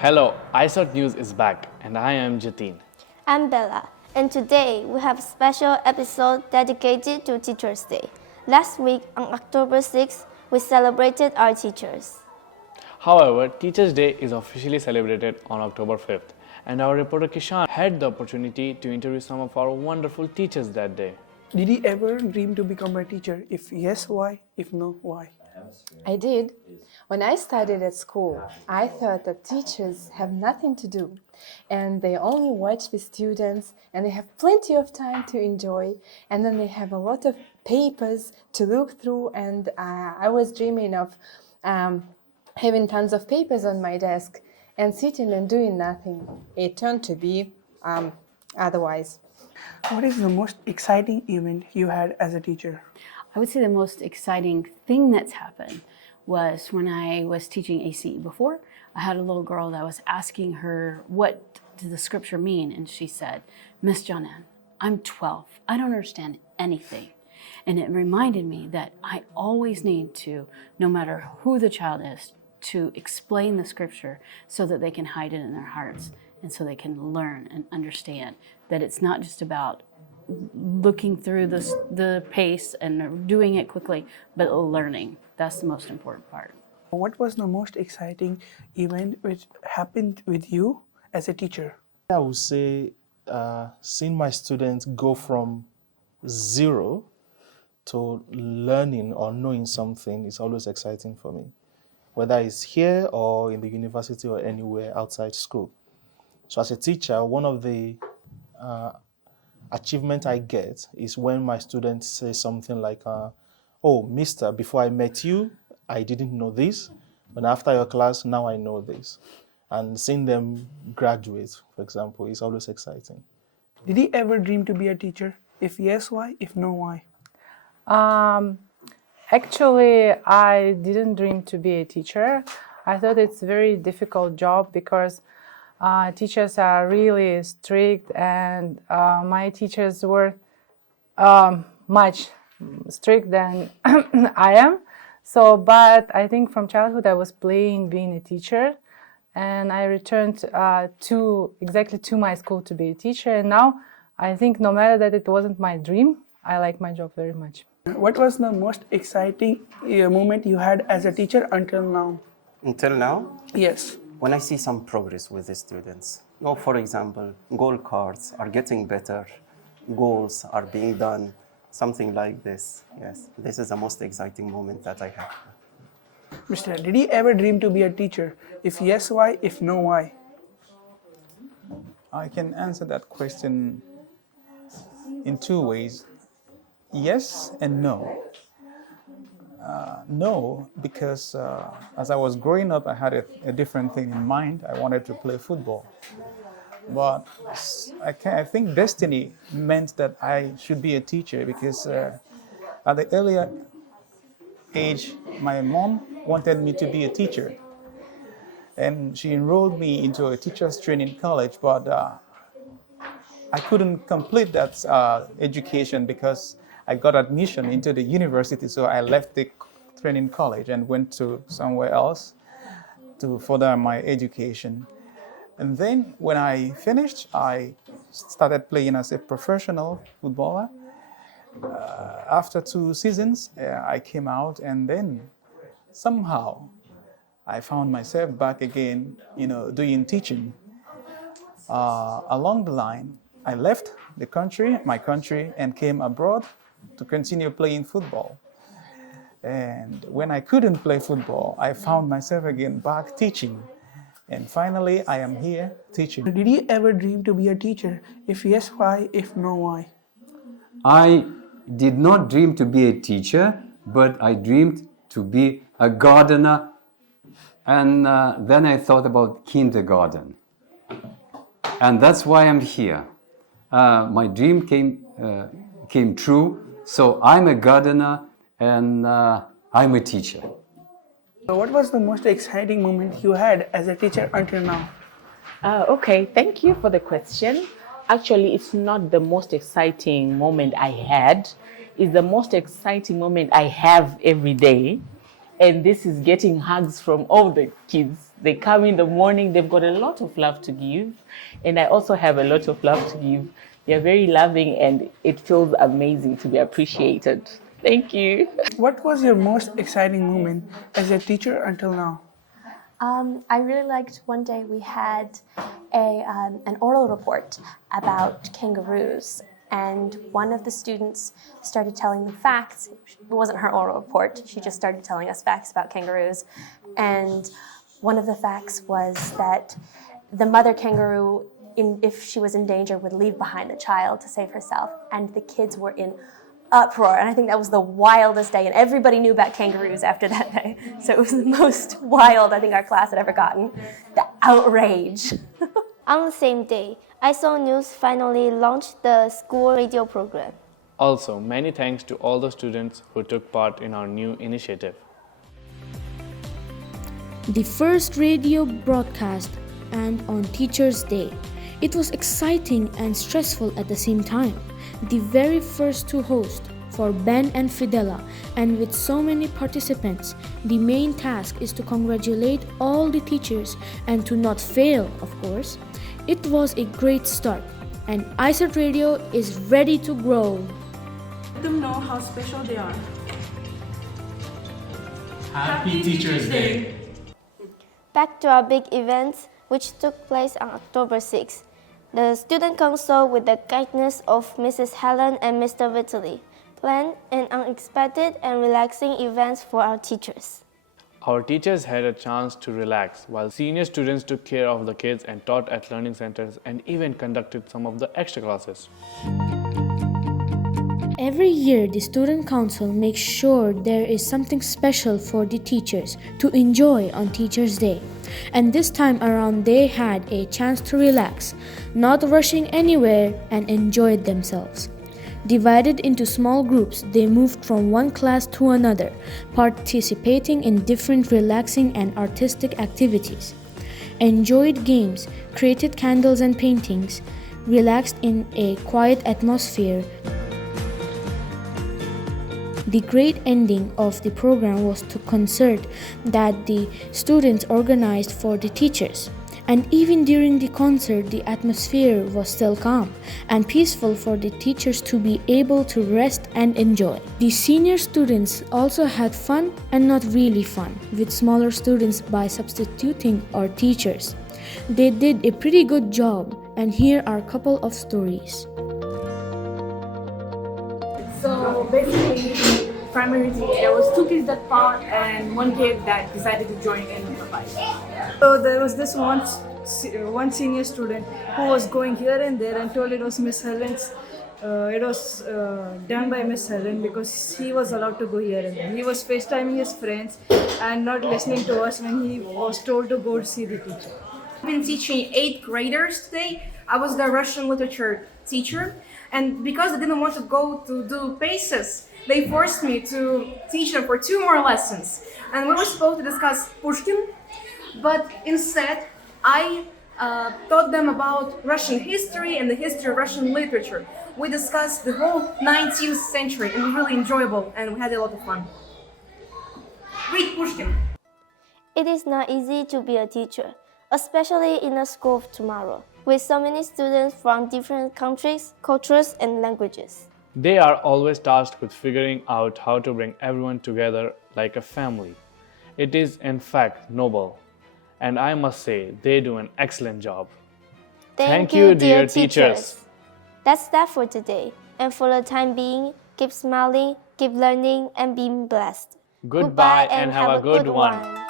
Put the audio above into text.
Hello, ISOT News is back, and I am Jatin. I'm Bella, and today we have a special episode dedicated to Teachers' Day. Last week, on October 6th, we celebrated our teachers. However, Teachers' Day is officially celebrated on October 5th, and our reporter Kishan had the opportunity to interview some of our wonderful teachers that day. Did you ever dream to become a teacher? If yes, why? If no, why? I did. When I studied at school, I thought that teachers have nothing to do and they only watch the students and they have plenty of time to enjoy and then they have a lot of papers to look through and I was dreaming of having tons of papers on my desk and sitting and doing nothing. It turned to be otherwise. What is the most exciting event you had as a teacher? I would say the most exciting thing that's happened was when I was teaching ACE before. I had a little girl that I was asking her, what does the scripture mean? And she said, Miss Jonan, I'm 12. I don't understand anything. And it reminded me that I always need to, no matter who the child is, to explain the scripture so that they can hide it in their hearts and so they can learn and understand that it's not just about looking through the pace and doing it quickly, but learning. That's the most important part. What was the most exciting event which happened with you as a teacher? I would say seeing my students go from zero to learning or knowing something is always exciting for me, whether it's here or in the university or anywhere outside school. So as a teacher, one of the achievement I get is when my students say something like, oh, mister, before I met you, I didn't know this, but after your class, now I know this. And seeing them graduate, for example, is always exciting. Did you ever dream to be a teacher? If yes, why? If no, why? Actually, I didn't dream to be a teacher. I thought it's a very difficult job because teachers are really strict and my teachers were much strict than I am. So, but I think from childhood I was playing being a teacher and I returned exactly to my school to be a teacher. And now I think no matter that it wasn't my dream, I like my job very much. What was the most exciting moment you had as a teacher until now? Until now? Yes. When I see some progress with the students. No, for example, goal cards are getting better, goals are being done, something like this. Yes, this is the most exciting moment that I have. Mister, did you ever dream to be a teacher? If yes, why? If no, why? I can answer that question in two ways. Yes and no. No, because as I was growing up, I had a different thing in mind. I wanted to play football. But I think destiny meant that I should be a teacher because at the earlier age, my mom wanted me to be a teacher. And she enrolled me into a teacher's training college, but I couldn't complete that education because I got admission into the university, so I left the training college and went to somewhere else to further my education. And then when I finished, I started playing as a professional footballer. After 2 seasons, I came out and then somehow I found myself back again, doing teaching. Along the line, I left my country, and came abroad to continue playing football. And when I couldn't play football, I found myself again back teaching. And finally, I am here teaching. Did you ever dream to be a teacher? If yes, why? If no, why? I did not dream to be a teacher, but I dreamed to be a gardener. And then I thought about kindergarten. And that's why I'm here. My dream came true. So I'm a gardener and I'm a teacher. What was the most exciting moment you had as a teacher until now? Okay, thank you for the question. Actually, it's not the most exciting moment I had. It's the most exciting moment I have every day. And this is getting hugs from all the kids They come in the morning, they've got a lot of love to give. And I also have a lot of love to give. They're very loving and it feels amazing to be appreciated. Thank you. What was your most exciting moment as a teacher until now? I really liked one day we had an oral report about kangaroos, and one of the students started telling the facts. It wasn't her oral report, she just started telling us facts about kangaroos. And one of the facts was that the mother kangaroo, if she was in danger, would leave behind the child to save herself, and the kids were in uproar. And I think that was the wildest day, and everybody knew about kangaroos after that day. So it was the most wild I think our class had ever gotten. The outrage. On the same day, ISOT News finally launched the school radio program. Also, many thanks to all the students who took part in our new initiative. The first radio broadcast and on Teachers' Day. It was exciting and stressful at the same time. The very first to host for Ben and Fidela, and with so many participants, the main task is to congratulate all the teachers and to not fail, of course. It was a great start, and ISOT Radio is ready to grow. Let them know how special they are. Happy Teachers' Day! Back to our big events, which took place on October 6th. The Student Council, with the guidance of Mrs. Helen and Mr. Vitali, planned an unexpected and relaxing events for our teachers. Our teachers had a chance to relax, while senior students took care of the kids and taught at learning centers and even conducted some of the extra classes. Every year, the Student Council makes sure there is something special for the teachers to enjoy on Teachers' Day. And this time around, they had a chance to relax, not rushing anywhere, and enjoyed themselves. Divided into small groups, they moved from one class to another, participating in different relaxing and artistic activities. Enjoyed games, created candles and paintings, relaxed in a quiet atmosphere. The great ending of the program was the concert that the students organized for the teachers. And even during the concert, the atmosphere was still calm and peaceful for the teachers to be able to rest and enjoy. The senior students also had fun and not really fun with smaller students by substituting our teachers. They did a pretty good job, and here are a couple of stories. So basically, primary team, there was 2 kids that fought and 1 kid that decided to join in the fight. So there was this one senior student who was going here and there and told it was Miss Helen's. It was done by Miss Helen because he was allowed to go here and there. He was FaceTiming his friends and not listening to us when he was told to go see the teacher. I've been teaching 8th graders today. I was the Russian literature teacher, and because I didn't want to go to do paces, they forced me to teach them for 2 more lessons. And we were supposed to discuss Pushkin, but instead I taught them about Russian history and the history of Russian literature. We discussed the whole 19th century, and it was really enjoyable, and we had a lot of fun. Read Pushkin. It is not easy to be a teacher, especially in a school of tomorrow, with so many students from different countries, cultures, and languages. They are always tasked with figuring out how to bring everyone together like a family. It is, in fact, noble. And I must say, they do an excellent job. Thank you, dear teachers. That's that for today. And for the time being, keep smiling, keep learning, and being blessed. Goodbye and have a good one.